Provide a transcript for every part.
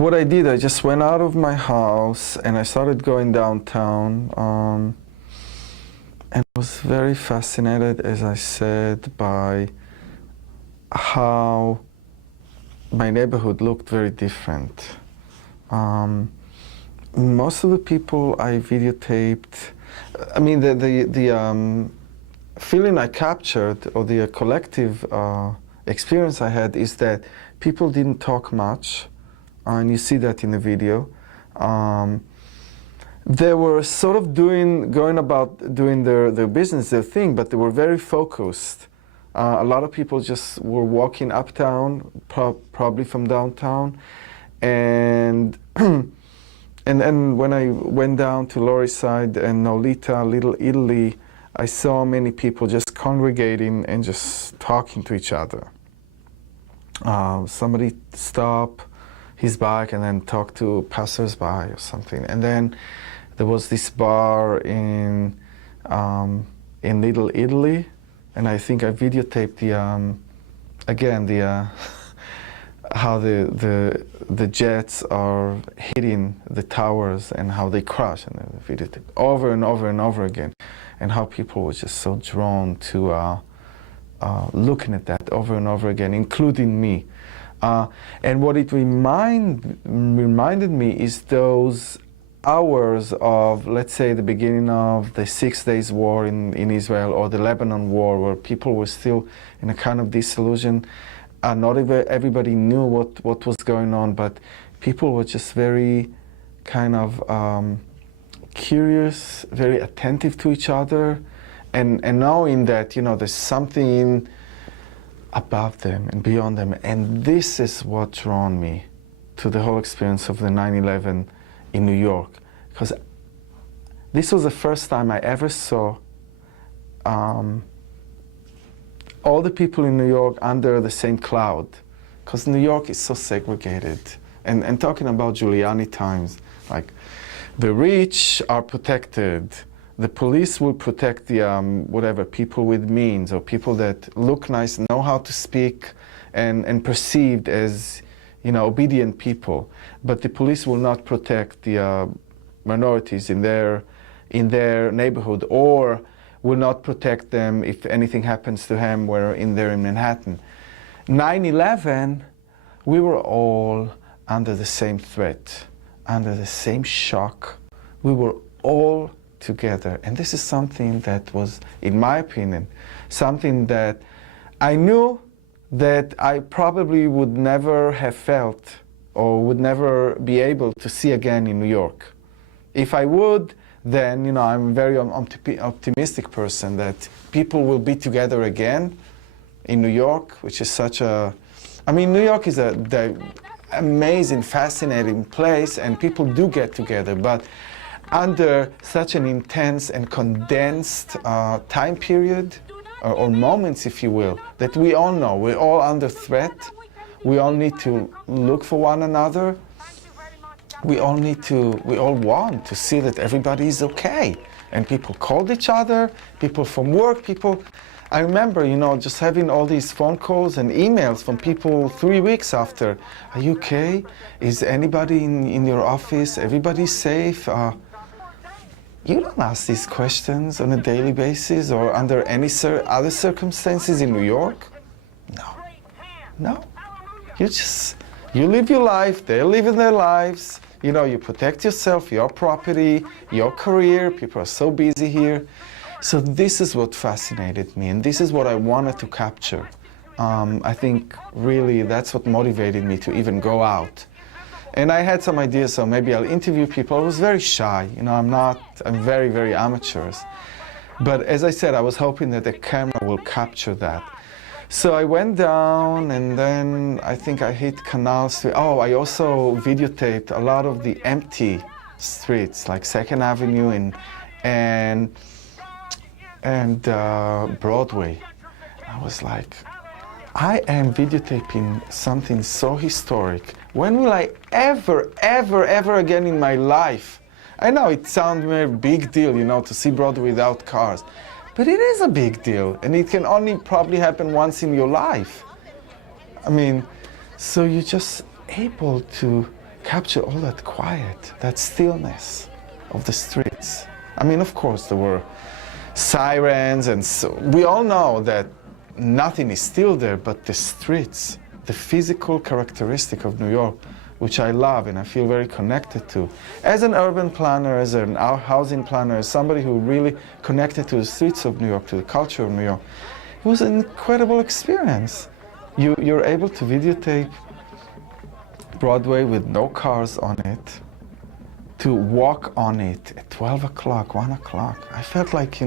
what I did, I just went out of my house and I started going downtown. And I was very fascinated, as I said, by how my neighborhood looked very different. Most of the people I videotaped, I mean, the feeling I captured, or the collective experience I had, is that people didn't talk much, and you see that in the video. They were sort of going about doing their business, their thing, but they were very focused. A lot of people just were walking uptown, probably from downtown, and and when I went down to Lower East Side and Nolita, Little Italy, I saw many people just congregating and just talking to each other. Somebody stop his bike and then talk to passersby or something. And then there was this bar in Little Italy, and I think I videotaped how the jets are hitting the towers and how they crash, and I videotaped over and over and over again, and how people were just so drawn to looking at that over and over again, including me. And what it reminded me is those hours of, let's say, the beginning of the 6 Days War in Israel, or the Lebanon War, where people were still in a kind of disillusion. Not everybody knew what was going on, but people were just very kind of curious, very attentive to each other, and knowing that, you know, there's something above them and beyond them. And this is what drawn me to the whole experience of the 9/11 in New York, because this was the first time I ever saw all the people in New York under the same cloud, because New York is so segregated. And talking about Giuliani times, like, the rich are protected. The police will protect the whatever, people with means, or people that look nice, know how to speak, and perceived as, you know, obedient people. But the police will not protect the minorities in their neighborhood, or will not protect them if anything happens to him where in Manhattan. 9/11, we were all under the same threat, under the same shock. We were all together. And this is something that was, in my opinion, something that I knew that I probably would never have felt, or would never be able to see again in New York. If I would, then, you know, I'm a very optimistic person that people will be together again in New York, which is such a, I mean, New York is the amazing, fascinating place, and people do get together, but under such an intense and condensed time period, or moments, if you will, that we all know, we're all under threat, we all need to look for one another, we all want to see that everybody is okay. And people called each other, people from work, I remember, you know, just having all these phone calls and emails from people 3 weeks after. Are you okay? Is anybody in your office? Everybody safe? You don't ask these questions on a daily basis or under any other circumstances in New York. No. You live your life, they're living their lives. You know, you protect yourself, your property, your career. People are so busy here. So this is what fascinated me, and this is what I wanted to capture. I think really that's what motivated me to even go out. And I had some ideas, so maybe I'll interview people. I was very shy, you know, I'm very, very amateur. But as I said, I was hoping that the camera will capture that. So I went down, and then I think I hit Canal Street. Oh, I also videotaped a lot of the empty streets, like 2nd Avenue and Broadway. I was like, I am videotaping something so historic. When will I ever again in my life? I know it sounds a big deal, you know, to see Broadway without cars. But it is a big deal, and it can only probably happen once in your life. I mean, so you're just able to capture all that quiet, that stillness of the streets. I mean, of course, there were sirens, and so we all know that nothing is still there, but the streets, the physical characteristic of New York, which I love and I feel very connected to. As an urban planner, as an housing planner, as somebody who really connected to the streets of New York, to the culture of New York, it was an incredible experience. You're able to videotape Broadway with no cars on it, to walk on it at 12 o'clock, 1 o'clock. I felt like,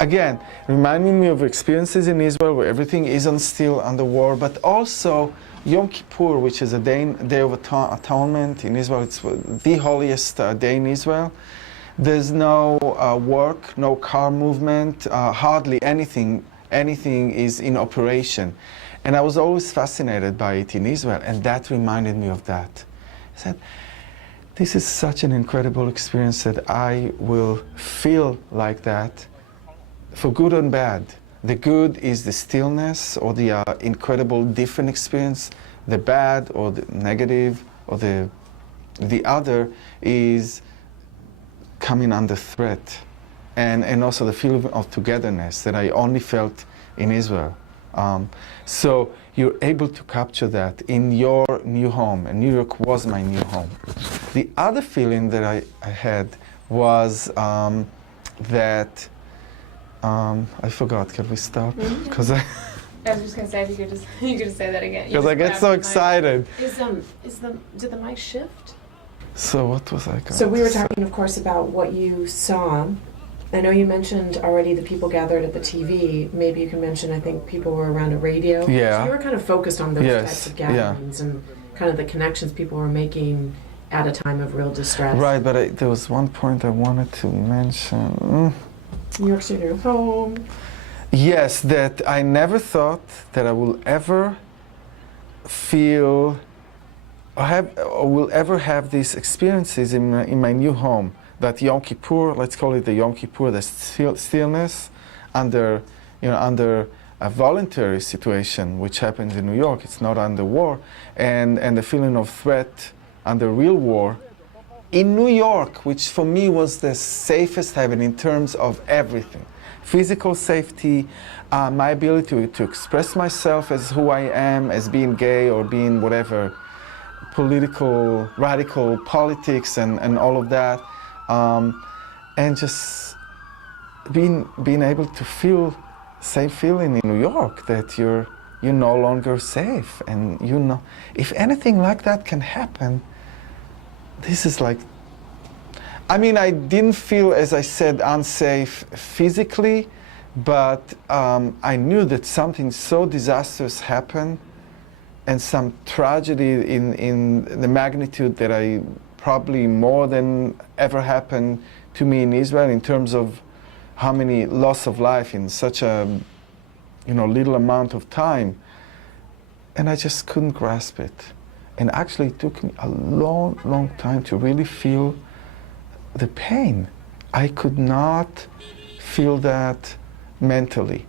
again, reminding me of experiences in Israel where everything isn't still under war, but also Yom Kippur, which is a day of atonement in Israel. It's the holiest day in Israel. There's no work, no car movement, hardly anything is in operation. And I was always fascinated by it in Israel, and that reminded me of that. I said, this is such an incredible experience that I will feel like that for good and bad. The good is the stillness or the incredible different experience. The bad or the negative or the other is coming under threat. And also the feeling of togetherness that I only felt in Israel. So you're able to capture that in your new home, and New York was my new home. The other feeling that I had was that I forgot. Can we stop? Because I was just gonna say if you could just say that again. Because I get so excited. Did the mic shift? So what was I going? So we were talking, of course, about what you saw. I know you mentioned already the people gathered at the TV. Maybe you can mention, I think people were around a radio. Yeah. So you were kind of focused on those types of gatherings and kind of the connections people were making at a time of real distress. Right, but there was one point I wanted to mention. New York City, home. Yes, that I never thought that I will ever feel or will ever have these experiences in my new home. That Yom Kippur, let's call it the Yom Kippur, the stillness under a voluntary situation, which happens in New York. It's not under war, and the feeling of threat under real war in New York, which for me was the safest haven in terms of everything. Physical safety, my ability to express myself as who I am, as being gay or being whatever, political, radical politics and all of that. And just being able to feel same feeling in New York, that you're no longer safe, and if anything like that can happen, this is like, I mean, I didn't feel, as I said, unsafe physically, but I knew that something so disastrous happened, and some tragedy in the magnitude that I probably more than ever happened to me in Israel in terms of how many loss of life in such a little amount of time, and I just couldn't grasp it. And actually it took me a long, long time to really feel the pain. I could not feel that mentally.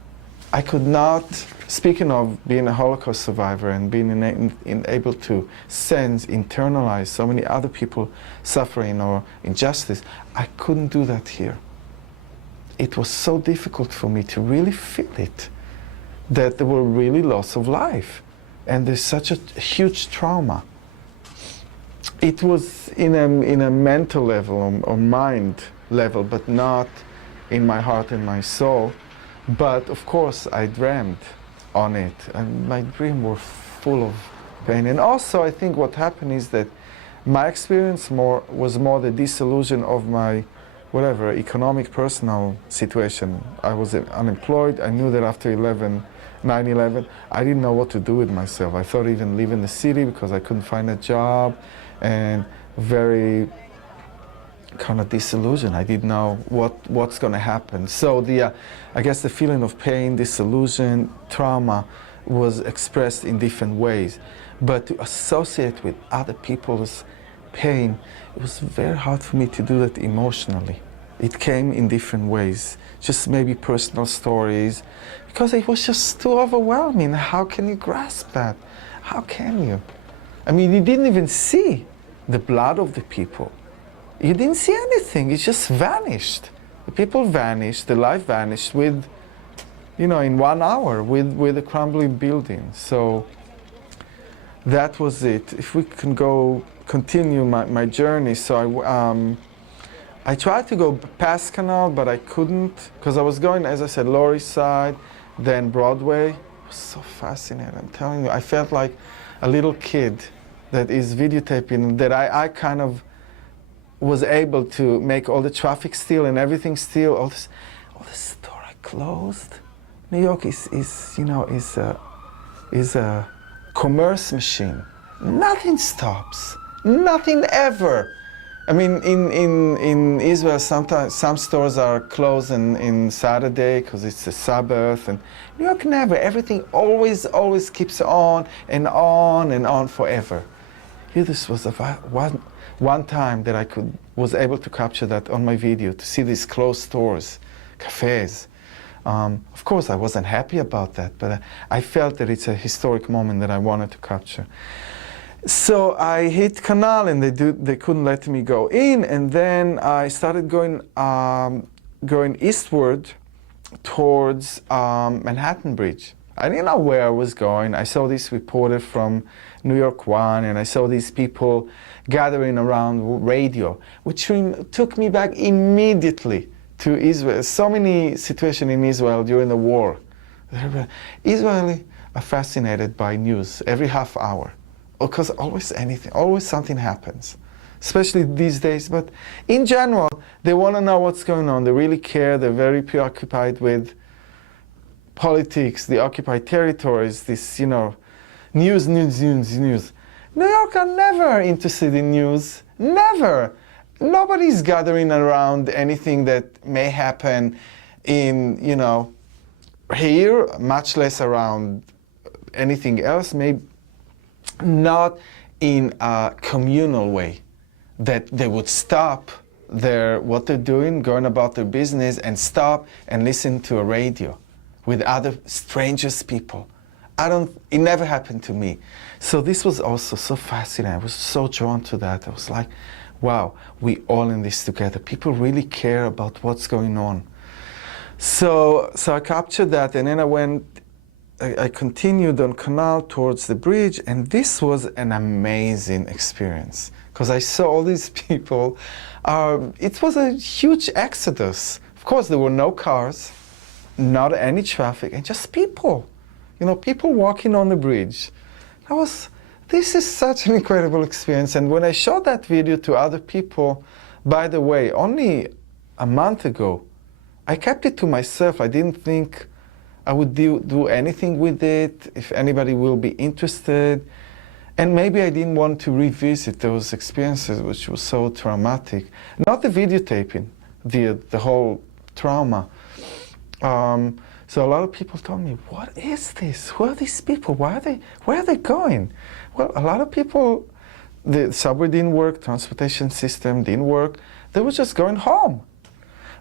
I could not, speaking of being a Holocaust survivor and being able to sense, internalize so many other people suffering or injustice, I couldn't do that here. It was so difficult for me to really feel it, that there were really loss of life. And there's such a huge trauma. It was in a mental level or mind level, but not in my heart and my soul. But of course, I dreamed on it, and my dreams were full of pain. And also, I think what happened is that my experience was more the disillusion of my economic, personal situation. I was unemployed. I knew that after 9/11, I didn't know what to do with myself. I thought even leaving the city because I couldn't find a job, and very kind of disillusioned. I didn't know what's going to happen. So I guess the feeling of pain, disillusion, trauma was expressed in different ways. But to associate with other people's pain, it was very hard for me to do that emotionally. It came in different ways, just maybe personal stories, because it was just too overwhelming. How can you grasp that? How can you? I mean, you didn't even see the blood of the people. You didn't see anything. It just vanished. The people vanished. The life vanished with, in 1 hour with a crumbling building. So that was it. If we can continue my journey. So I tried to go past Canal, but I couldn't because I was going, as I said, Lower East Side, then Broadway. It was so fascinating. I'm telling you, I felt like a little kid that is videotaping, that I kind of was able to make all the traffic still and everything still. All this store closed. New York is a commerce machine. Nothing stops. Nothing ever. I mean, in Israel, sometimes some stores are closed in Saturday because it's a Sabbath, and New York never. Everything always keeps on and on and on forever. Here, this was one time that I was able to capture that on my video, to see these closed stores, cafes. Of course, I wasn't happy about that, but I felt that it's a historic moment that I wanted to capture. So I hit Canal, and they couldn't let me go in, and then I started going eastward towards Manhattan Bridge. I didn't know where I was going. I saw this reporter from New York One, and I saw these people gathering around radio, which took me back immediately to Israel. So many situations in Israel during the war. Israelis are fascinated by news every half hour. Because always something happens, especially these days. But in general, they want to know what's going on. They really care. They're very preoccupied with politics, the occupied territories, this, news. New York are never interested in news. Never. Nobody's gathering around anything that may happen in, here, much less around anything else. Maybe not in a communal way, that they would stop what they're doing, going about their business, and stop and listen to a radio with other strangers people. It never happened to me. So this was also so fascinating. I was so drawn to that. I was like, wow, we all in this together. People really care about what's going on. So I captured that, and then I continued on Canal towards the bridge, and this was an amazing experience because I saw all these people. It was a huge exodus. Of course, there were no cars, not any traffic, and just people. People walking on the bridge. This is such an incredible experience. And when I showed that video to other people, by the way, only a month ago, I kept it to myself. I didn't think I would do anything with it, if anybody will be interested. And maybe I didn't want to revisit those experiences, which was so traumatic. Not the videotaping, the whole trauma. So a lot of people told me, what is this? Who are these people? Where are they going? Well, a lot of people, the subway didn't work, transportation system didn't work. They were just going home.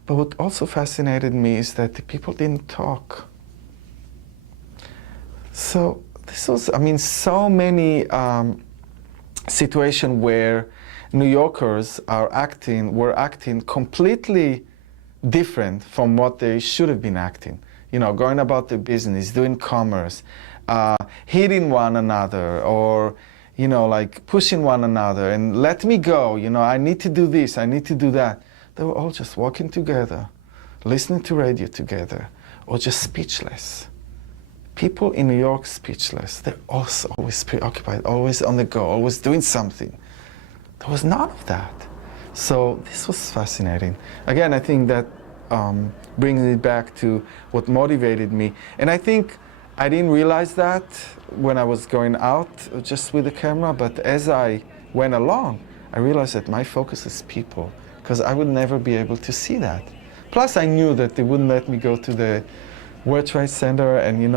But what also fascinated me is that the people didn't talk. So this was, so many situations where New Yorkers were acting completely different from what they should have been acting. Going about their business, doing commerce, hitting one another, or, pushing one another, and let me go, I need to do this, I need to do that. They were all just walking together, listening to radio together, or just speechless. People in New York speechless. They're also always preoccupied, always on the go, always doing something. There was none of that. So this was fascinating. Again, I think that brings it back to what motivated me. And I think I didn't realize that when I was going out just with the camera, but as I went along, I realized that my focus is people, because I would never be able to see that. Plus, I knew that they wouldn't let me go to the World Trade Center and,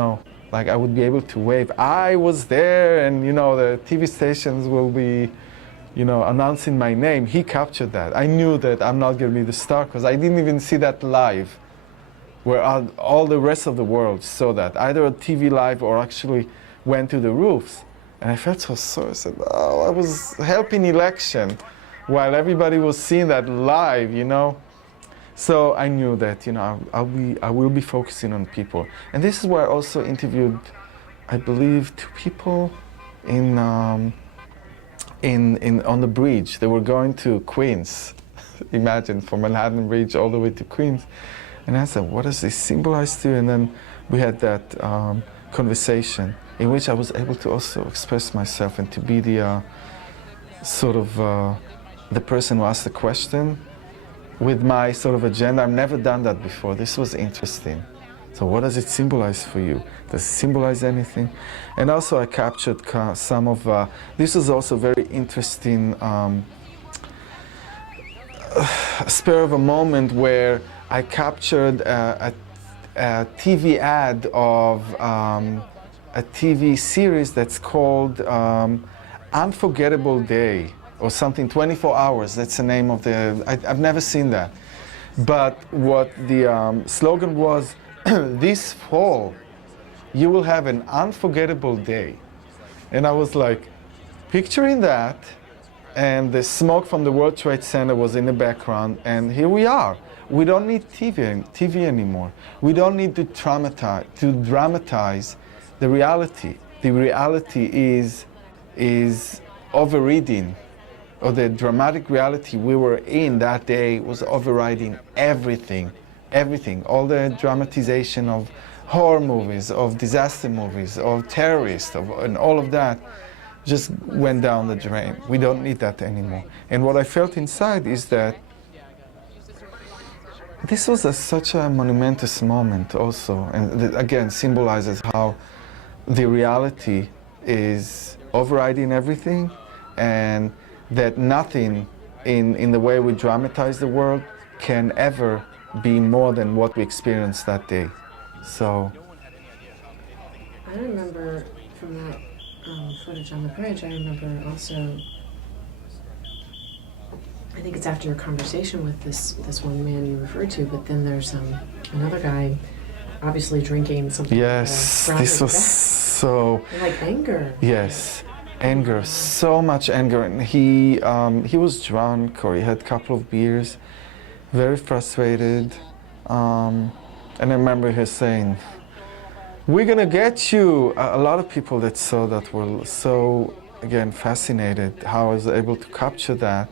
I would be able to wave. I was there, and, the TV stations will be, announcing my name. He captured that. I knew that I'm not going to be the star because I didn't even see that live, where all the rest of the world saw that, either on TV live or actually went to the roofs. And I felt so sorry. I said, oh, I was helping election while everybody was seeing that live, you know. So I knew that, you know, I will be focusing on people. And this is where I also interviewed, I believe, 2 people on the bridge. They were going to Queens. Imagine, from Manhattan Bridge all the way to Queens. And I said, what does this symbolize to you? And then we had that conversation in which I was able to also express myself and to be the sort of the person who asked the question with my sort of agenda. I've never done that before. This was interesting. So what does it symbolize for you? Does it symbolize anything? And also I captured some of, this was also very interesting spur of a moment where I captured a TV ad of a TV series that's called Unforgettable Day or something, 24 Hours. That's the name of the, I've never seen that. But what the slogan was, this fall, you will have an unforgettable day. And I was like, picturing that, and the smoke from the World Trade Center was in the background, and here we are. We don't need TV anymore. We don't need to dramatize the reality. The reality is overriding, or the dramatic reality we were in that day was overriding everything. Everything, all the dramatization of horror movies, of disaster movies, of terrorists, and all of that just went down the drain. We don't need that anymore. And what I felt inside is that this was such a monumentous moment also, and that again symbolizes how the reality is overriding everything, and that nothing in the way we dramatize the world can ever be more than what we experienced that day. So I remember from that footage on the bridge, I remember also, I think it's after your conversation with this one man you referred to, but then there's another guy obviously drinking something. yes, this was so, and like anger. yes, anger, so much anger. And he was drunk, or he had a couple of beers, very frustrated. And I remember her saying, we're gonna get you. A lot of people that saw that were so, again, fascinated how I was able to capture that.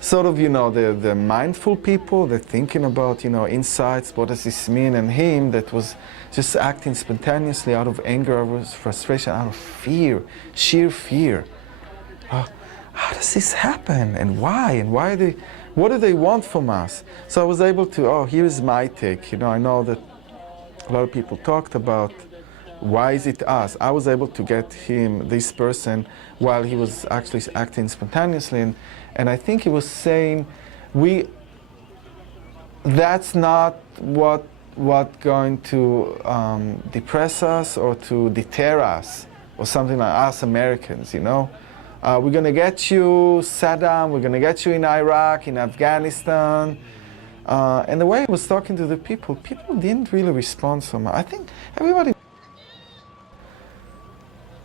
Sort of, you know, the mindful people, they're thinking about, you know, insights, what does this mean? And him that was just acting spontaneously out of anger, out of frustration, out of fear, sheer fear. How does this happen? And why? And why they, what do they want from us? So I was able to, oh, here's my take. You know, I know that a lot of people talked about why is it us? I was able to get him, this person, while he was actually acting spontaneously. And I think he was saying, that's not what going to depress us or to deter us, or something like us Americans, you know? We're going to get you Saddam, we're going to get you in Iraq, in Afghanistan. And the way he was talking to the people didn't really respond so much. I think everybody,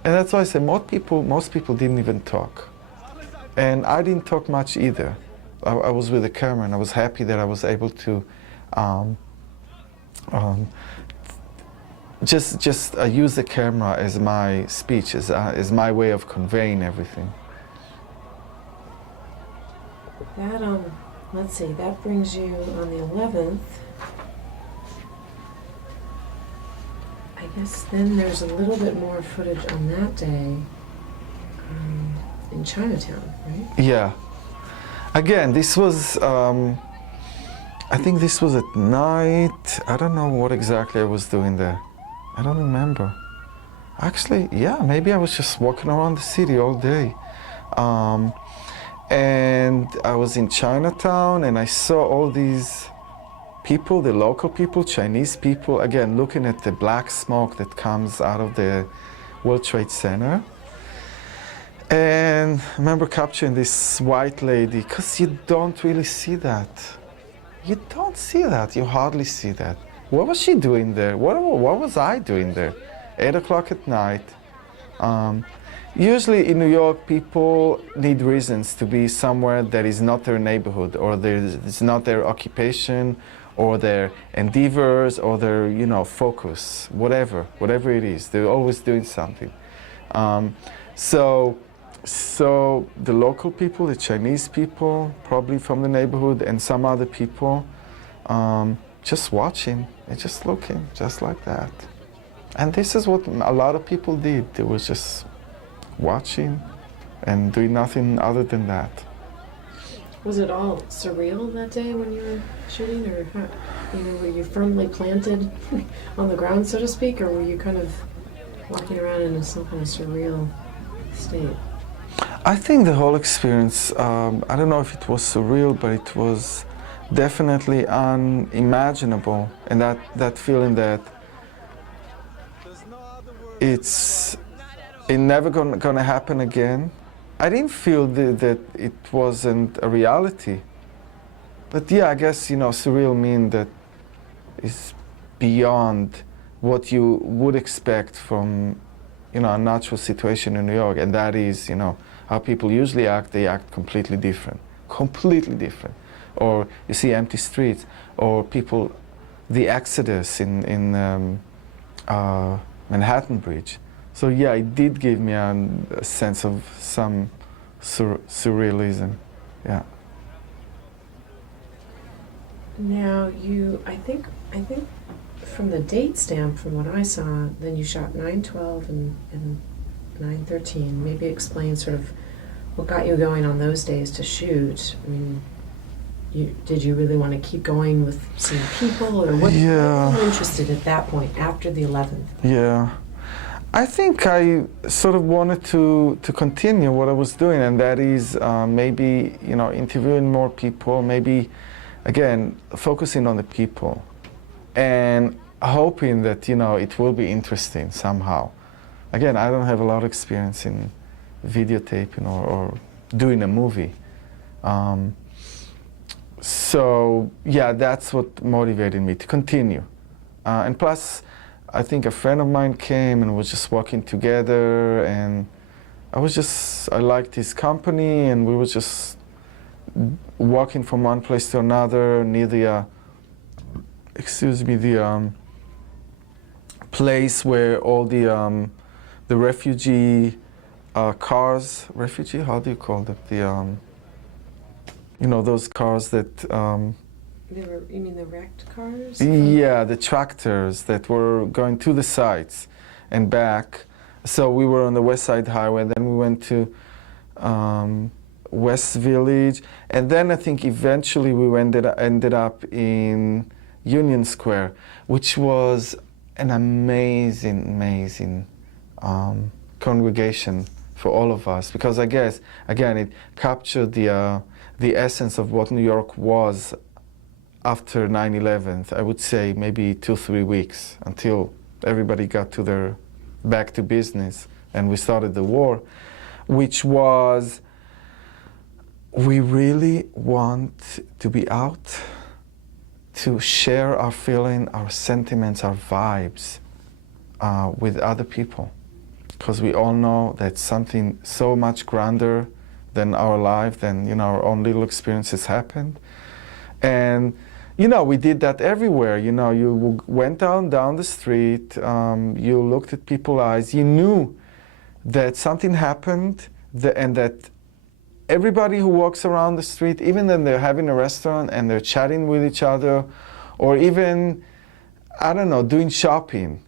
and that's why I say most people didn't even talk. And I didn't talk much either. I was with the camera, and I was happy that I was able to just use the camera as my speech, as my way of conveying everything. That let's see, that brings you on the 11th. I guess then there's a little bit more footage on that day in Chinatown, right? Yeah. Again, this was, I think this was at night. I don't know what exactly I was doing there. I don't remember. Actually, yeah, maybe I was just walking around the city all day. And I was in Chinatown, and I saw all these people, the local people, Chinese people, again, looking at the black smoke that comes out of the World Trade Center. And I remember capturing this white lady, because you don't really see that. You don't see that, you hardly see that. What was she doing there? What was I doing there? 8 o'clock at night, Usually in New York, people need reasons to be somewhere that is not their neighborhood, or it's not their occupation, or their endeavors, or their focus, whatever it is. They're always doing something. So the local people, the Chinese people, probably from the neighborhood, and some other people, just watching and just looking, just like that. And this is what a lot of people did. They were just watching and doing nothing other than that. Was it all surreal that day when you were shooting, or were you firmly planted on the ground, so to speak, or were you kind of walking around in some kind of surreal state? I think the whole experience, I don't know if it was surreal, but it was definitely unimaginable, and that feeling that it's never gonna happen again. I didn't feel that it wasn't a reality, but yeah, I guess surreal mean that it's beyond what you would expect from a natural situation in New York, and that is how people usually act. They act completely different, or you see empty streets, or people, the exodus in Manhattan Bridge. So yeah, it did give me a sense of some surrealism, yeah. Now I think from the date stamp, from what I saw, then you shot 9/12 and 9/13. Maybe explain sort of what got you going on those days to shoot. I mean, did you really want to keep going with seeing people, or what? Yeah. What were you interested at that point after the 11th? Yeah, I think I sort of wanted to continue what I was doing, and that is maybe interviewing more people, maybe again focusing on the people, and hoping that it will be interesting somehow. Again, I don't have a lot of experience in videotaping or doing a movie. So yeah, that's what motivated me to continue. And plus, I think a friend of mine came and was just walking together, and I liked his company, and we were just walking from one place to another near the place where all the refugee cars, how do you call them? Those cars that You mean the wrecked cars? yeah, the tractors that were going to the sites and back. So we were on the West Side Highway, then we went to West Village, and then I think eventually we ended up in Union Square, which was an amazing congregation for all of us, because I guess again it captured the essence of what New York was after 9/11. I would say maybe 2-3 weeks until everybody got back to business and we started the war, which was, we really want to be out to share our feeling, our sentiments, our vibes with other people, because we all know that something so much grander than our life, than our own little experiences happened. And we did that everywhere. You went down the street, you looked at people's eyes, you knew that something happened, and that everybody who walks around the street, even when they're having a restaurant and they're chatting with each other, or even, I don't know, doing shopping,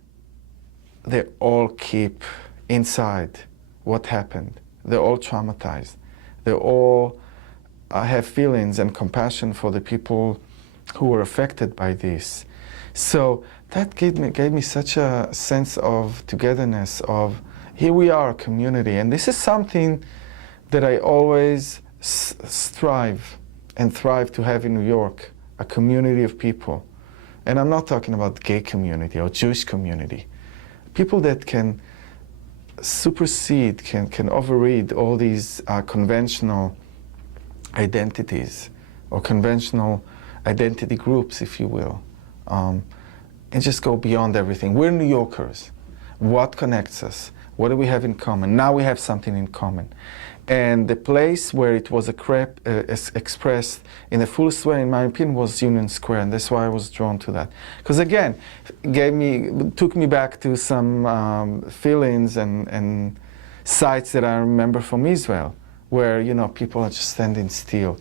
they all keep inside what happened. They're all traumatized. They all have feelings and compassion for the people who were affected by this. So that gave me such a sense of togetherness, of here we are, a community. And this is something that I always strive and thrive to have in New York, a community of people. And I'm not talking about gay community or Jewish community. People that can supersede, can override all these conventional identities or conventional identity groups, if you will, and just go beyond everything. We're New Yorkers. What connects us? What do we have in common? Now we have something in common. And the place where it was expressed in the fullest way, in my opinion, was Union Square, and that's why I was drawn to that. Because again, took me back to some feelings and sights that I remember from Israel, where people are just standing still.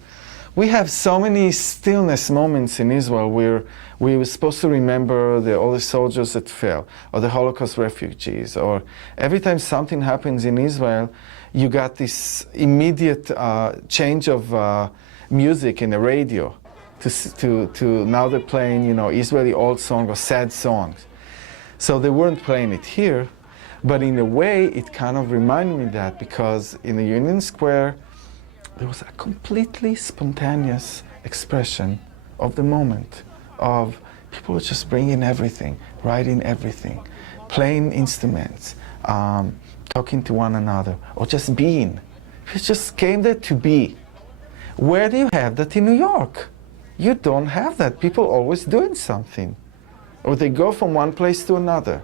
We have so many stillness moments in Israel where we were supposed to remember all the soldiers that fell, or the Holocaust refugees, or every time something happens in Israel, you got this immediate change of music in the radio to now they're playing Israeli old song or sad songs. So they weren't playing it here, but in a way it kind of reminded me that, because in the Union Square there was a completely spontaneous expression of the moment, of people were just bringing everything, writing everything, playing instruments, talking to one another, or just being. It just came there to be. Where do you have that in New York? You don't have that. People always doing something. Or they go from one place to another.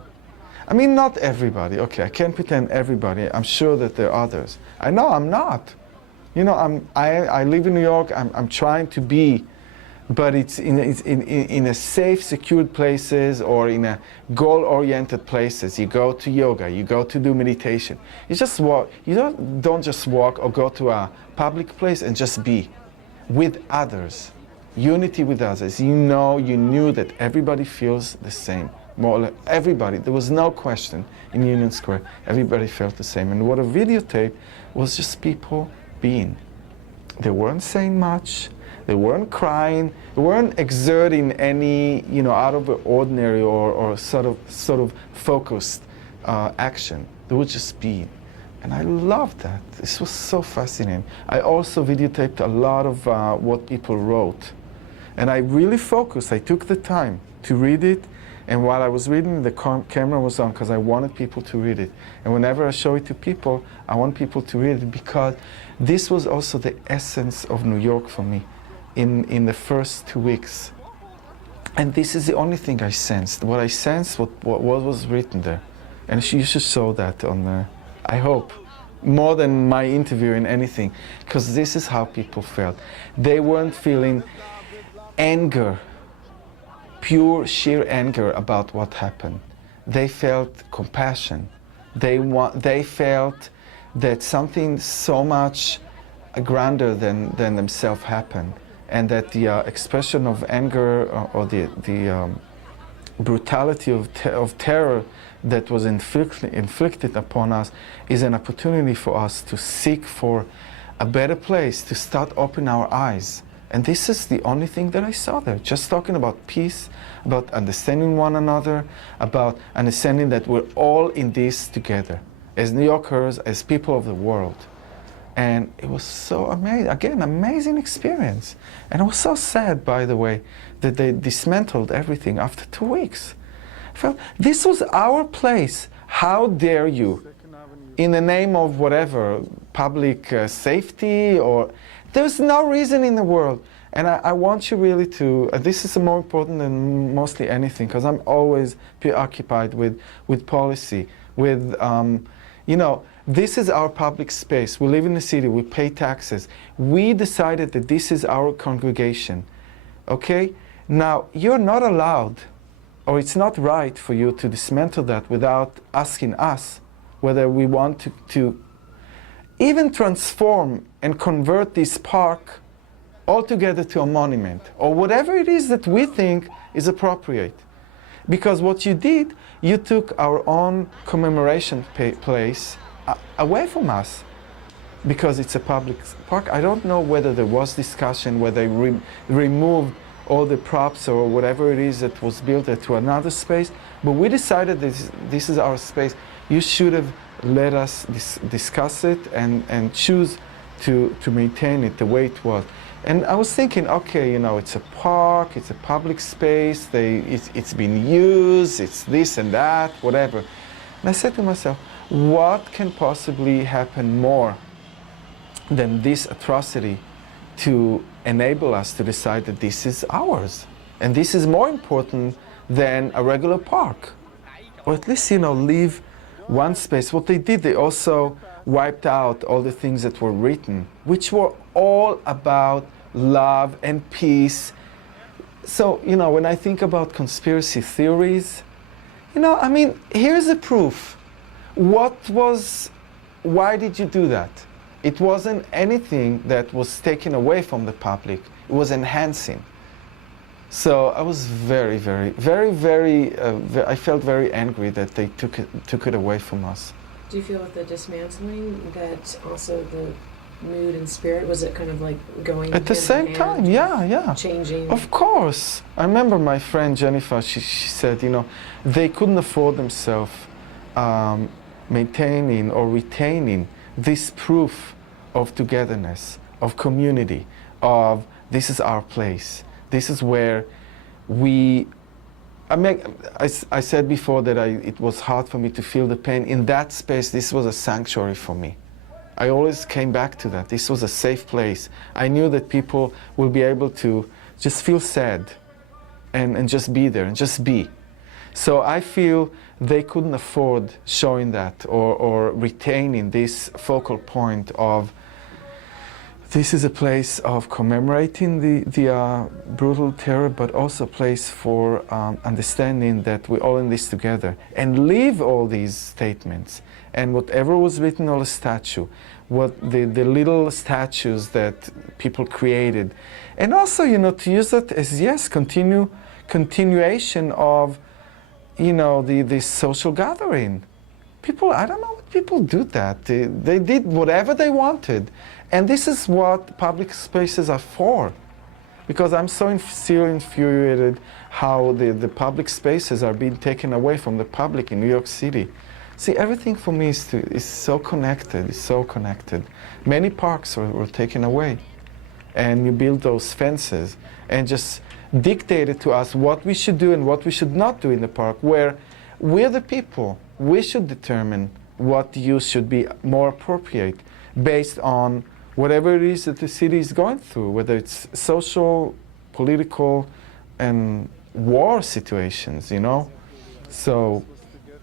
I mean, not everybody. Okay, I can't pretend everybody. I'm sure that there are others. I know I'm not. I live in New York. I'm trying to be, but it's in a safe, secured places, or in a goal-oriented places. You go to yoga. You go to do meditation. You just walk. You don't just walk or go to a public place and just be with others. Unity with others. You knew that everybody feels the same. More or less, everybody. There was no question in Union Square. Everybody felt the same. And what a videotape was just people being. They weren't saying much. They weren't crying. They weren't exerting any, out of the ordinary or sort of focused action. They were just being. And I loved that. This was so fascinating. I also videotaped a lot of what people wrote. And I really focused. I took the time to read it. And while I was reading, the camera was on because I wanted people to read it. And whenever I show it to people, I want people to read it, because this was also the essence of New York for me in the first 2 weeks. And this is the only thing I sensed. What I sensed, what was written there. And you should show that on the, I hope, more than my interviewing anything, because this is how people felt. They weren't feeling anger, pure, sheer anger about what happened. They felt compassion. They felt that something so much grander than themselves happened, and that the expression of anger or the brutality of terror that was inflicted upon us is an opportunity for us to seek for a better place, to start opening our eyes. And this is the only thing that I saw there. Just talking about peace, about understanding one another, about understanding that we're all in this together, as New Yorkers, as people of the world. And it was so amazing, again, amazing experience. And I was so sad, by the way, that they dismantled everything after 2 weeks. I felt, this was our place. How dare you, in the name of whatever, public safety, or there's no reason in the world. And I want you really to, this is more important than mostly anything, because I'm always preoccupied with policy, with, this is our public space. We live in the city, we pay taxes. We decided that this is our congregation, okay? Now, you're not allowed, or it's not right for you to dismantle that without asking us whether we want to even transform and convert this park altogether to a monument, or whatever it is that we think is appropriate. Because what you did, you took our own commemoration place away from us, because it's a public park. I don't know whether there was discussion, whether they removed all the props or whatever it is that was built there to another space, but we decided this is our space. You should have let us discuss it and choose to maintain it the way it was. And I was thinking, okay, it's a park, it's a public space, it's been used, it's this and that, whatever. And I said to myself, what can possibly happen more than this atrocity to enable us to decide that this is ours? And this is more important than a regular park. Or at least, leave one space. What they did, they also wiped out all the things that were written, which were all about love and peace. So, you know, when I think about conspiracy theories, you know, I mean, here's the proof. Why did you do that? It wasn't anything that was taken away from the public. It was enhancing. So I was very, I felt very angry that they took it away from us. Do you feel with the dismantling that also the mood and spirit, was it kind of like going at the same time? Yeah. Changing? Of course. I remember my friend Jennifer, she said, you know, they couldn't afford themselves maintaining or retaining this proof of togetherness, of community, of this is our place. This is where I said before that it was hard for me to feel the pain. In that space, this was a sanctuary for me. I always came back to that. This was a safe place. I knew that people will be able to just feel sad and just be there and just be. So I feel they couldn't afford showing that or retaining this focal point of this is a place of commemorating the brutal terror, but also a place for understanding that we're all in this together and leave all these statements and whatever was written on the statue, what the little statues that people created, and also, you know, to use that as continuation of, you know, the social gathering. People, I don't know what people do that. They did whatever they wanted. And this is what public spaces are for. Because I'm still infuriated how the public spaces are being taken away from the public in New York City. See, everything for me is so connected, Many parks were taken away. And you build those fences and just dictated to us what we should do and what we should not do in the park, where we're the people. We should determine what use should be more appropriate based on whatever it is that the city is going through, whether it's social, political, and war situations, you know? So.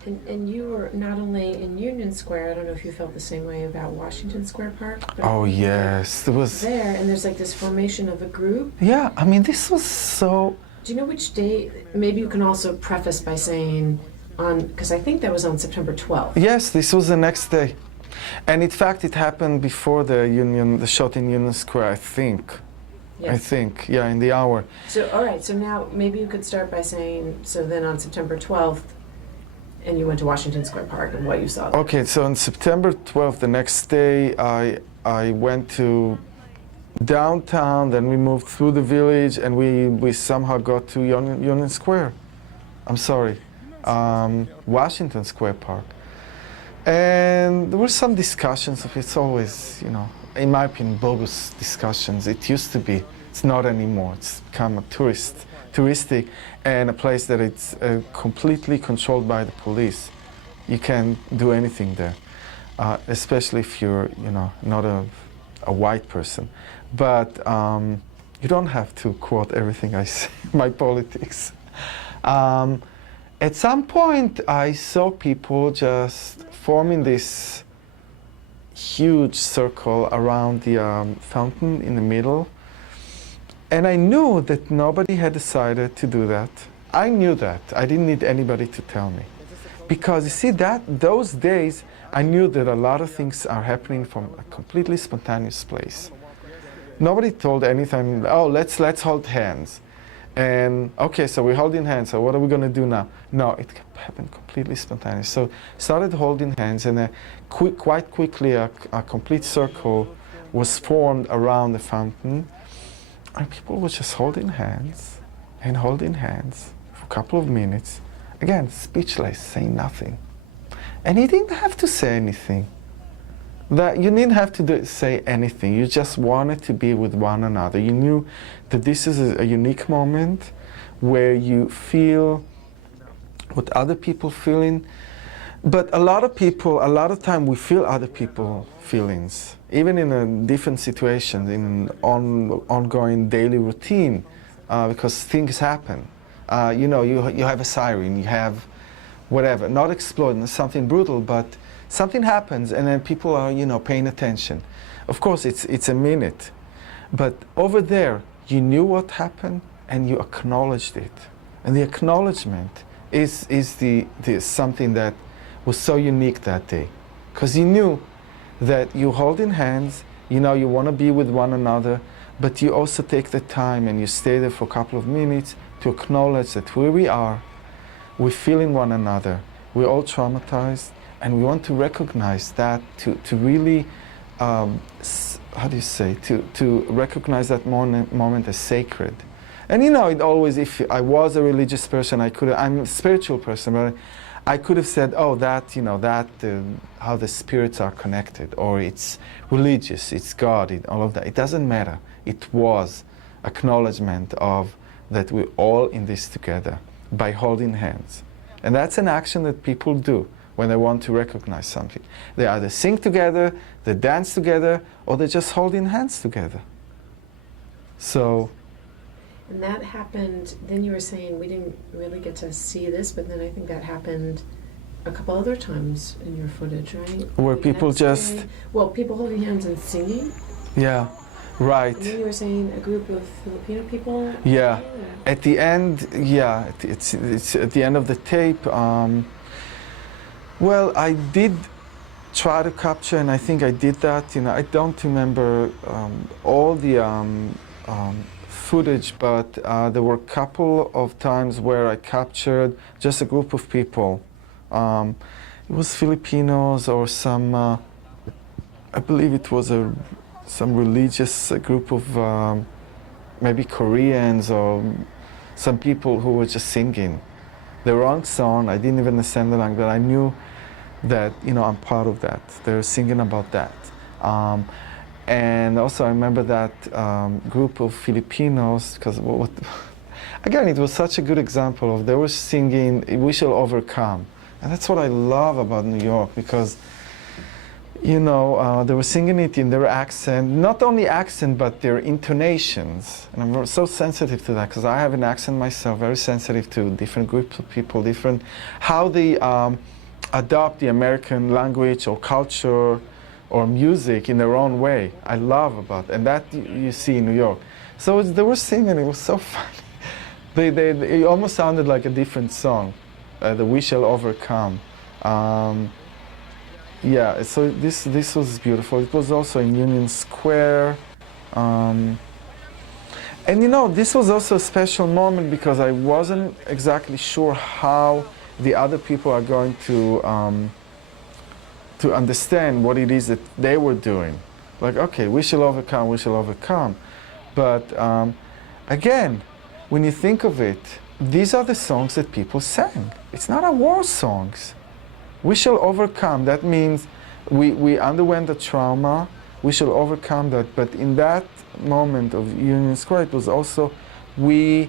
And you were not only in Union Square, I don't know if you felt the same way about Washington Square Park. But oh yes, there was. There, and there's like this formation of a group. Yeah, I mean, this was so. Do you know which day? Maybe you can also preface by saying because I think that was on September 12th. Yes, this was the next day. And in fact, it happened before the shot in Union Square, I think. Yes. I think, yeah, in the hour. So, all right, so now maybe you could start by saying, so then on September 12th, and you went to Washington Square Park and what you saw there. Okay, so on September 12th, the next day, I went to downtown, then we moved through the village, and we somehow got to Union Square. I'm sorry, Washington Square Park. And there were some discussions of it's always, you know, in my opinion, bogus discussions. It used to be. It's not anymore. It's become a touristic, and a place that it's completely controlled by the police. You can't do anything there, especially if you're, you know, not a white person. But you don't have to quote everything I say, my politics. At some point, I saw people just forming this huge circle around the fountain in the middle. And I knew that nobody had decided to do that. I knew that. I didn't need anybody to tell me. Because you see, those days, I knew that a lot of things are happening from a completely spontaneous place. Nobody told anything, oh, let's hold hands. And okay, so we're holding hands, so what are we going to do now? No, it happened completely spontaneous. So started holding hands, and quite quickly a complete circle was formed around the fountain. And people were just holding hands and holding hands for a couple of minutes. Again, speechless, saying nothing. And he didn't have to say anything. That you didn't have to say anything. You just wanted to be with one another. You knew that this is a unique moment where you feel what other people feeling. But a lot of time we feel other people's feelings, even in a different situation, in ongoing daily routine, because things happen. You know, you have a siren, you have whatever, not explode, something brutal, but something happens, and then people are, paying attention. Of course, it's a minute, but over there, you knew what happened, and you acknowledged it. And the acknowledgement is the something that was so unique that day. Because you knew that you holding hands, you want to be with one another, but you also take the time and you stay there for a couple of minutes to acknowledge that where we are, we're feeling one another, we're all traumatized, and we want to recognize that, to really, how do you say, to recognize that moment as sacred. And it always, if I was a religious person, I'm a spiritual person, but I could have said, oh, how the spirits are connected, or it's religious, it's God, all of that. It doesn't matter. It was acknowledgement of that we're all in this together by holding hands. And that's an action that people do when they want to recognize something. They either sing together, they dance together, or they're just holding hands together. So. And that happened, then you were saying we didn't really get to see this, but then I think that happened a couple other times in your footage, right? Where people just... Day. Well, people holding hands and singing? Yeah, right. And then you were saying a group of Filipino people? Yeah. At the end, yeah, it's at the end of the tape. Well, I did try to capture, and I think I did that. I don't remember all the footage, but there were a couple of times where I captured just a group of people. It was Filipinos or some, I believe it was some religious group of maybe Koreans or some people who were just singing the wrong song. I didn't even understand the language, but I knew that, I'm part of that. They're singing about that. And also I remember that group of Filipinos, because again, it was such a good example of, they were singing "We Shall Overcome." And that's what I love about New York, because, they were singing it in their accent, not only accent, but their intonations. And I'm so sensitive to that, because I have an accent myself, very sensitive to different groups of people, how they adopt the American language or culture or music in their own way. I love about it. And that you see in New York. So they were singing, it was so funny. It almost sounded like a different song, the "We Shall Overcome." Yeah, so this was beautiful. It was also in Union Square. And this was also a special moment because I wasn't exactly sure how the other people are going to understand what it is that they were doing. Like, okay, we shall overcome, we shall overcome. But again, when you think of it, these are the songs that people sang. It's not our war songs. We shall overcome, that means we underwent the trauma, we shall overcome that. But in that moment of Union Square, it was also we,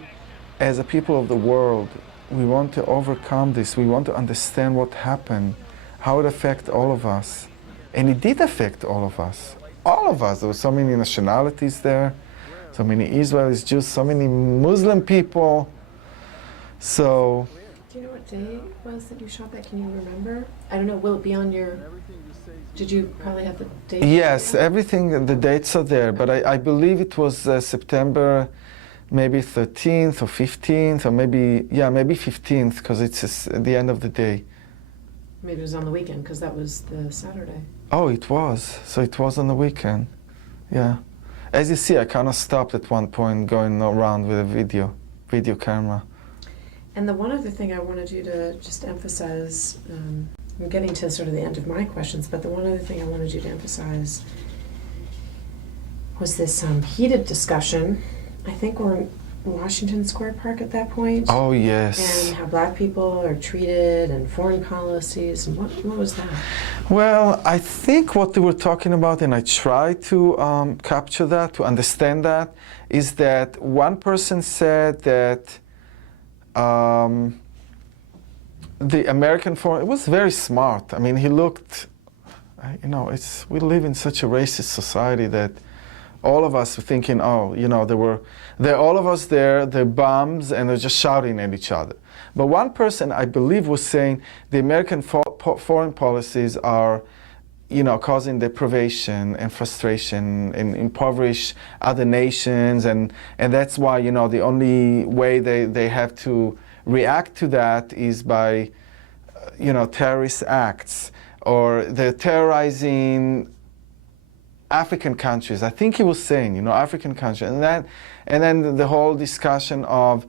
as a people of the world, we want to overcome this. We want to understand what happened, how it affected all of us. And it did affect all of us. All of us. There were so many nationalities there, so many Israelis, Jews, so many Muslim people. So... Do you know what day it was that you shot that? Can you remember? I don't know, will it be on your... Did you probably have the date? Yes, everything, the dates are there, but I believe it was September maybe 13th or 15th, or maybe 15th, because it's at the end of the day. Maybe it was on the weekend, because that was the Saturday. Oh, it was. So it was on the weekend. Yeah. As you see, I kind of stopped at one point going around with a video camera. And the one other thing I wanted you to just emphasize, I'm getting to sort of the end of my questions, but the one other thing I wanted you to emphasize was this heated discussion. I think we're in Washington Square Park at that point. Oh, yes. And how black people are treated and foreign policies. And what was that? Well, I think what they were talking about, and I tried to capture that, to understand that, is that one person said that the American foreign, it was very smart. I mean, he looked, we live in such a racist society that all of us were thinking, oh, there all of us there, the bombs, and they're just shouting at each other. But one person, I believe, was saying the American foreign policies are, causing deprivation and frustration and impoverish other nations, and that's why, the only way they have to react to that is by, terrorist acts, or they're terrorizing African countries. I think he was saying, African countries, and then the whole discussion of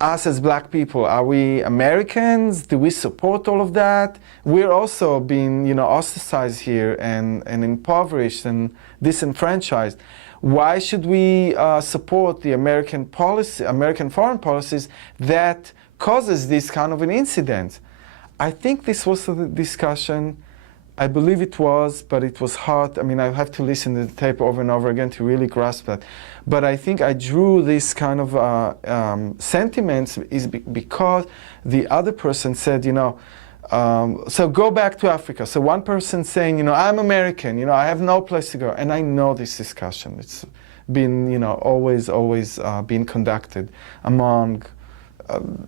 us as black people. Are we Americans? Do we support all of that? We're also being, ostracized here and impoverished and disenfranchised. Why should we support the American foreign policies that causes this kind of an incident? I think this was the discussion. I believe it was, but it was hard. I mean, I have to listen to the tape over and over again to really grasp that. But I think I drew this kind of sentiments because the other person said, so go back to Africa. So one person saying, I'm American, I have no place to go. And I know this discussion. It's been, always been conducted among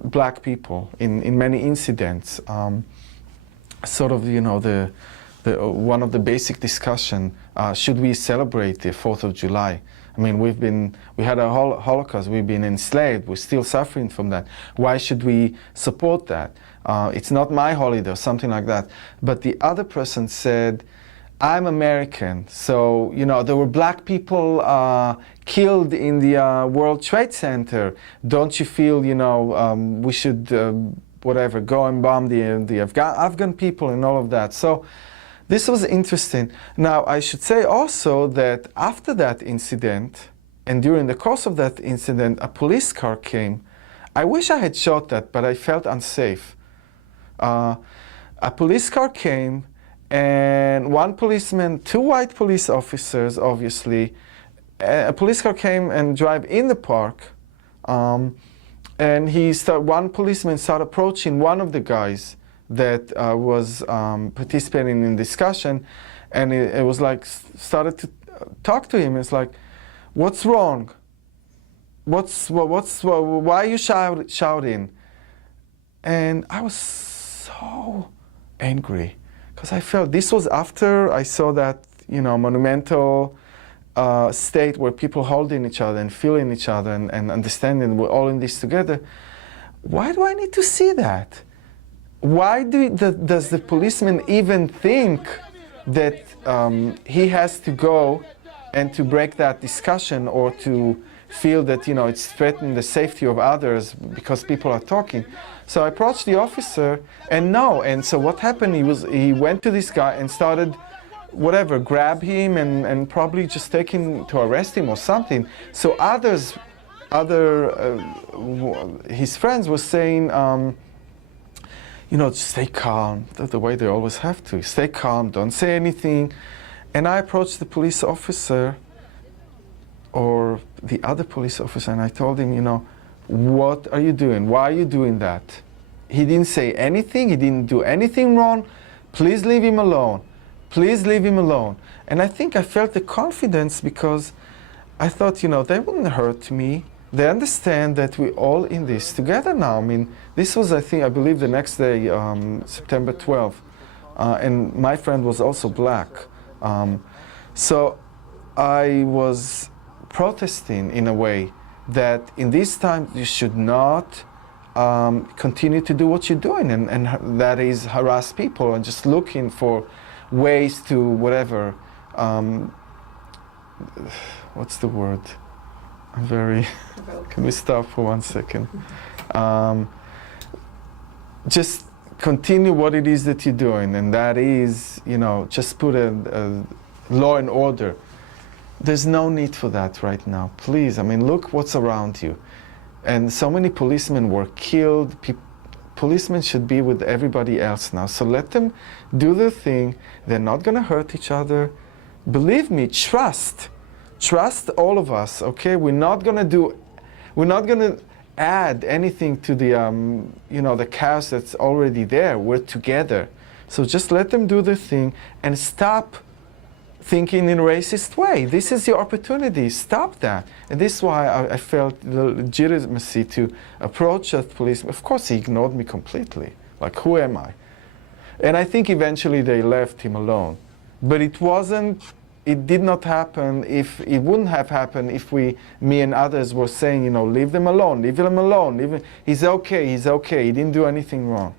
black people in many incidents. Sort of, the one of the basic discussion, should we celebrate the 4th of July? I mean, we had a Holocaust, we've been enslaved, we're still suffering from that. Why should we support that? It's not my holiday or something like that. But the other person said, I'm American, so, there were black people killed in the World Trade Center. Don't you feel, we should go and bomb the Afghan people and all of that. So this was interesting. Now, I should say also that after that incident, and during the course of that incident, a police car came. I wish I had shot that, but I felt unsafe. A police car came, and one policeman, 2 white police officers, obviously, a police car came and drive in the park. And one policeman started approaching one of the guys that was participating in discussion, and it was like started to talk to him. It's like, what's wrong? Why are you shouting? And I was so angry because I felt this was after I saw that monumental state where people holding each other and feeling each other and understanding we're all in this together. Why do I need to see that? Why does the policeman even think that he has to go and to break that discussion, or to feel that it's threatening the safety of others because people are talking? So I approached the officer, and so what happened? He went to this guy and started grab him and probably just take him to arrest him or something. So his friends were saying, stay calm, the way they always have to. Stay calm, don't say anything. And I approached the police officer, or the other police officer, and I told him, what are you doing? Why are you doing that? He didn't say anything, he didn't do anything wrong. Please leave him alone. Please leave him alone. And I think I felt the confidence because I thought, they wouldn't hurt me. They understand that we're all in this together now. I mean, this was, I believe the next day, September 12th. And my friend was also black. So I was protesting in a way that in this time you should not continue to do what you're doing, and that is harass people and just looking for ways to what's the word? I'm very, can we stop for 1 second? Just continue what it is that you're doing, and that is, just put a law and order. There's no need for that right now. Please, look what's around you. And so many policemen were killed. Policemen should be with everybody else now. So let them do their thing. They're not going to hurt each other. Believe me, trust all of us, okay? We're not going to add anything to the, the chaos that's already there. We're together. So just let them do their thing and stop thinking in a racist way. This is your opportunity. Stop that. And this is why I felt the legitimacy to approach that policeman. Of course, he ignored me completely. Like, who am I? And I think eventually they left him alone. But it did not happen it wouldn't have happened if me and others were saying, leave them alone, he's okay, he didn't do anything wrong.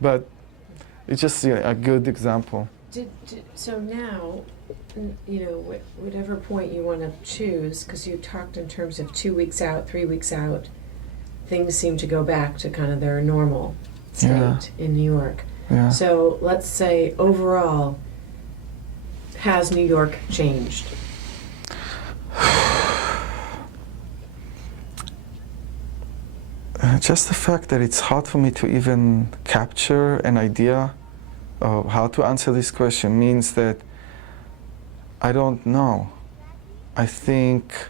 But it's just a good example. So now, whatever point you want to choose, because you talked in terms of 2 weeks out, 3 weeks out, things seem to go back to kind of their normal state in New York. Yeah. So let's say overall, has New York changed? Just the fact that it's hard for me to even capture an idea of how to answer this question means that I don't know. I think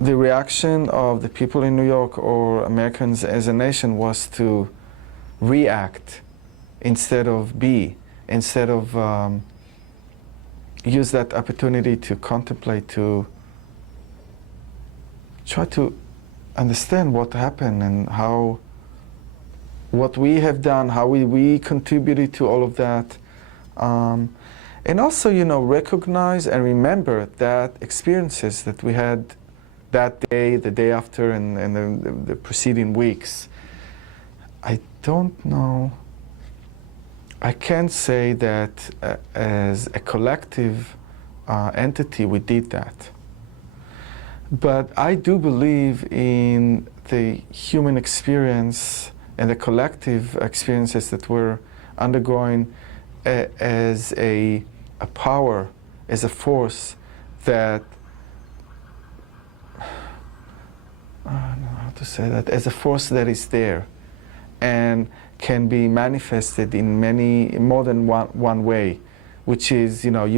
the reaction of the people in New York or Americans as a nation was to react instead of be, instead of use that opportunity to contemplate, to try to understand what happened and what we have done, how we contributed to all of that. And also, recognize and remember that experiences that we had that day, the day after, and the preceding weeks. I don't know. I can't say that as a collective entity we did that. But I do believe in the human experience and the collective experiences that we're undergoing as a power, as a force that, I don't know how to say that, as a force that is there and can be manifested in more than one way, which is, I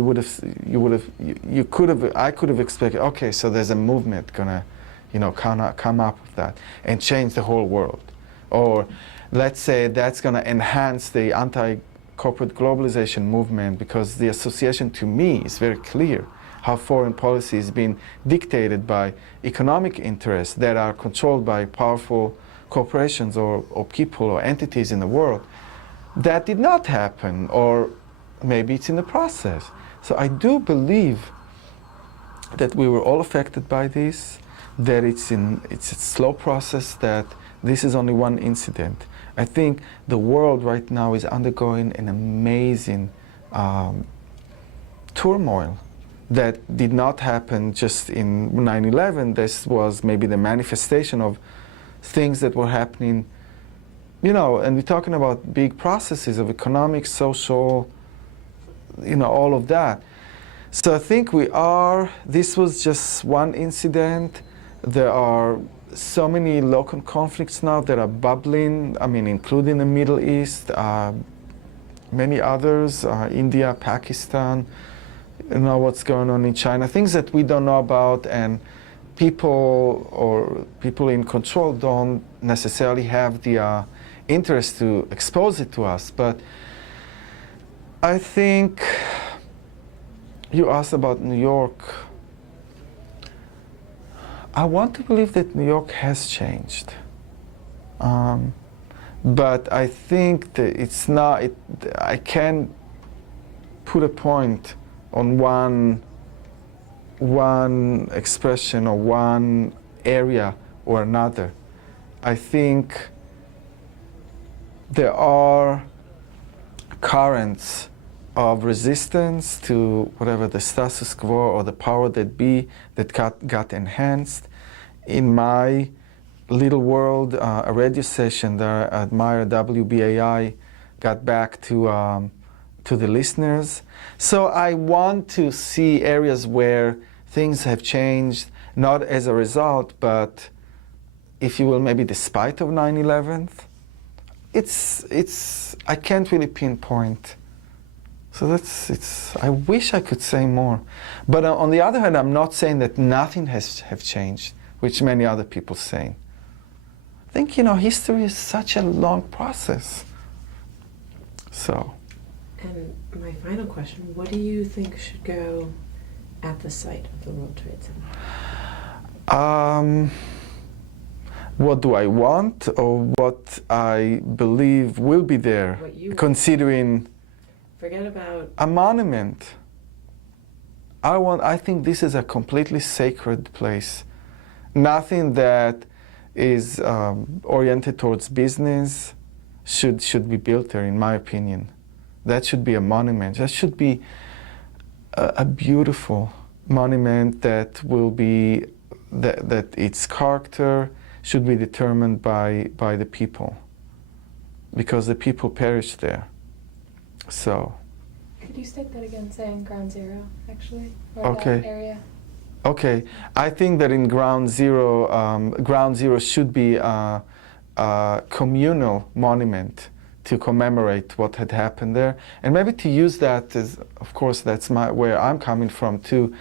could have expected, okay, so there's a movement gonna, come up with that and change the whole world. Or let's say that's gonna enhance the anti-corporate globalization movement, because the association to me is very clear how foreign policy is being dictated by economic interests that are controlled by powerful corporations or people or entities in the world. That did not happen, or maybe it's in the process. So I do believe that we were all affected by this, that it's a slow process, that this is only one incident. I think the world right now is undergoing an amazing turmoil that did not happen just in 9/11. This was maybe the manifestation of things that were happening, and we're talking about big processes of economic, social, all of that. So I think this was just one incident. There are so many local conflicts now that are bubbling, including the Middle East, many others, India, Pakistan, what's going on in China, things that we don't know about, and people in control don't necessarily have the interest to expose it to us. But I think you asked about New York. I want to believe that New York has changed. But I think that it's not, I can't put a point on one expression or one area or another. I think there are currents of resistance to whatever the status quo or the power that be that got enhanced. In my little world, a radio station that I admire, WBAI, got back to the listeners. So I want to see areas where things have changed, not as a result, but if you will, maybe despite of 9/11. I can't really pinpoint. So I wish I could say more. But on the other hand, I'm not saying that nothing have changed, which many other people saying. I think, history is such a long process. So. And my final question, what do you think should go at the site of the World Trade Center? What do I want, or what I believe will be there, What you want. considering Forget about, a monument? I think this is a completely sacred place. Nothing that is oriented towards business should be built there, in my opinion. That should be a monument. That should be a beautiful monument that will be that its character should be determined by the people, because the people perished there. So. Could you state that again? Say in Ground Zero, actually, or Okay. that area. Okay, I think that in Ground Zero should be a communal monument to commemorate what had happened there, and maybe to use that as, of course, that's where I'm coming from, to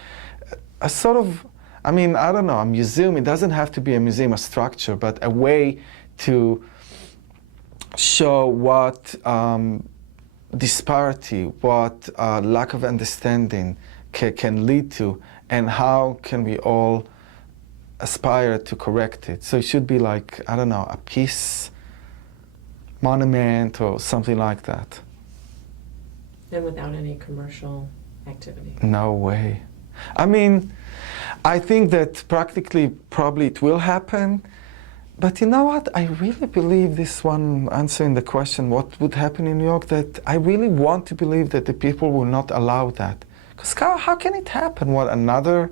a sort of, I mean, I don't know, a museum. It doesn't have to be a museum, a structure, but a way to show what disparity, what lack of understanding can lead to, and how can we all aspire to correct it. So it should be like, I don't know, a peace monument or something like that. and without any commercial activity. No way. I mean, I think that practically probably it will happen, but you know what? I really believe this one, answering the question, what would happen in New York, that I really want to believe that the people will not allow that. Because how can it happen? What, another,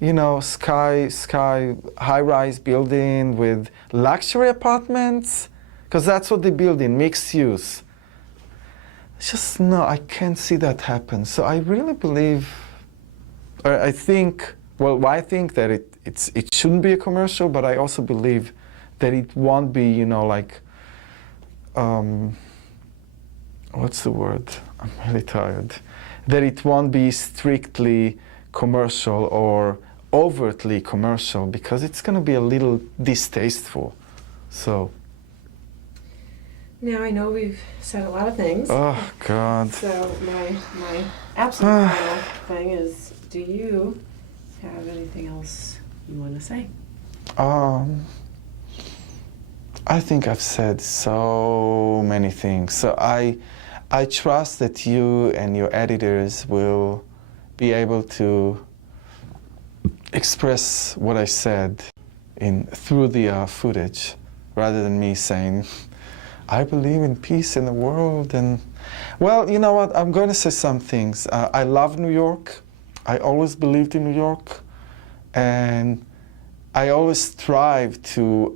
you know, sky high-rise building with luxury apartments? Because that's what they build in, mixed use. It's just, no, I can't see that happen. So I really believe, or I think, well, I think that it shouldn't be a commercial, but I also believe that it won't be, you know, like, what's the word? I'm really tired. That it won't be strictly commercial or overtly commercial, because it's going to be a little distasteful. So. Now, I know we've said a lot of things. Oh, God. So my absolute final thing is, do you have anything else you want to say? I think I've said so many things. So I trust that you and your editors will be able to express what I said through the footage, rather than me saying, I believe in peace in the world. And, well, you know what? I'm going to say some things. I love New York. I always believed in New York. And I always strive to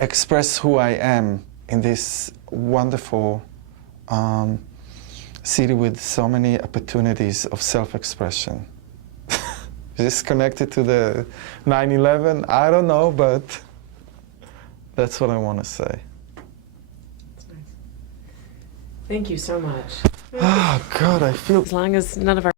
express who I am in this wonderful city with so many opportunities of self-expression. Is this connected to the 9/11? I don't know, but that's what I want to say. That's nice. Thank you so much. Oh, God, I feel... As long as none of our